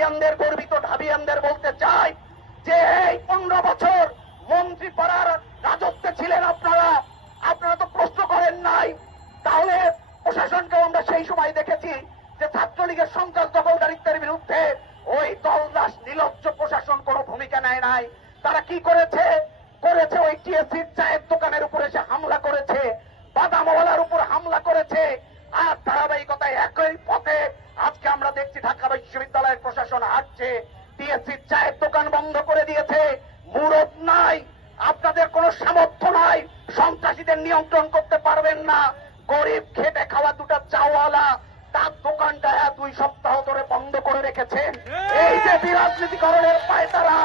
ঢাবিয়ানদের গর্বিত ঢাবিয়ানদের বলতে চাই যে এই পনেরো বছর মন্ত্রী পাড়ার রাজত্বে ছিলেন আপনারা। আপনারা তো প্রশ্ন করেন নাই। তাহলে প্রশাসনকে আমরা সেই সময় দেখেছি যে ছাত্রলীগের সন্ত্রাস দখলদারিত্বের বিরুদ্ধে ওই দলদাস নিলজ্জ প্রশাসন কোনো ভূমিকা নেয় নাই। তারা কি করেছে? করেছে ওই টিএসসির চায়ের দোকানের উপরে বিশ্ববিদ্যালয়ের প্রশাসন হাঁটছে টিএসসির চায়ের দোকান বন্ধ করে দিয়েছে। মুরত নাই, আপনাদের কোনো সামর্থ্য নাই, সন্ত্রাসীদের নিয়ন্ত্রণ করতে পারবেন না। গরিব খেটে খাওয়া দুটা চাওয়ালা, তার দোকানটা দুই সপ্তাহ ধরে বন্ধ করে রেখেছেন এই যে বিরাজনীতিকরণের পায়তারা,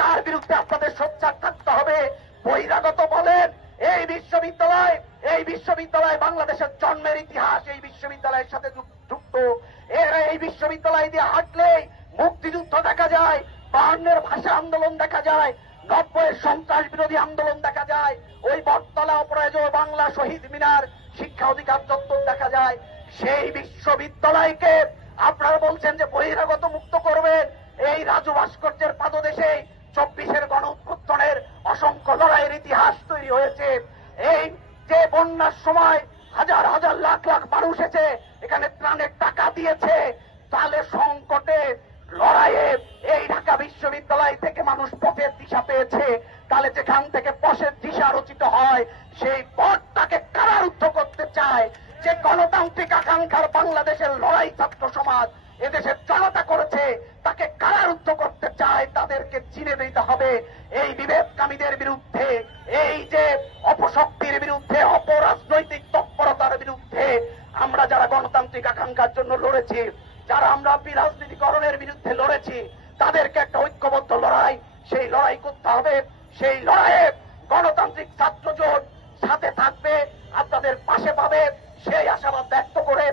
তার বিরুদ্ধে আপনাদের সোচ্চার থাকতে হবে। বহিরাগত বলেন, এই বিশ্ববিদ্যালয় এই বিশ্ববিদ্যালয় বাংলাদেশের জন্মের ইতিহাস, এই বিশ্ববিদ্যালয়ের সাথে যুক্ত। এই বিশ্ববিদ্যালয় দিয়ে হাঁটলেই মুক্তিযুদ্ধ দেখা যায়, বাহান্নের ভাষা আন্দোলন দেখা যায়, নব্বইয়ের সন্ত্রাস বিরোধী আন্দোলন দেখা যায়, ওই বটতলা অপরাজয় বাংলা শহীদ মিনার শিক্ষা অধিকার চত্বর দেখা যায়। সেই বিশ্ববিদ্যালয়কে আপনারা বলছেন যে বহিরাগত মুক্ত করবেন, এই রাজু ভাস্কর্যের পাদদেশে চব্বিশের গণ উত্থানের অসংখ্য লড়াইয়ের ইতিহাস তৈরি হয়েছে। এই যে বন্যার সময় হাজার হাজার লাখ লাখ মানুষ এসে এখানে ত্রাণের টাকা দিয়েছে, তাহলে সংকটে, লড়াইয়ে এই ঢাকা বিশ্ববিদ্যালয় থেকে মানুষ পথের দিশা পেয়েছে। তাহলে যেখান থেকে পথের দিশা রচিত হয়, সেই পথটাকে কারারুদ্ধ করতে চায়। যে গণতান্ত্রিক আকাঙ্ক্ষার বাংলাদেশের লড়াই ছাত্র সমাজ এদেশের জনতা করেছে, তাকে কারারুদ্ধ করতে চায়, তাদেরকে চিনে দিতে হবে। এই বিভেদকামীদের বিরুদ্ধে, এই যে অপশক্তির বিরুদ্ধে অপরাজনৈতিক তৎপরতার বিরুদ্ধে আমরা যারা আকাঙ্ক্ষার জন্য লড়েছি, যারা আমরা বিরাজনীতিকরণের বিরুদ্ধে লড়েছি, তাদেরকে একটা ঐক্যবদ্ধ লড়াই, সেই লড়াই করতে হবে, সেই লড়াইয়ে গণতান্ত্রিক ছাত্র জোট সাথে থাকবে আর তাদের পাশে পাবে, সেই আশাবাদ ব্যক্ত করে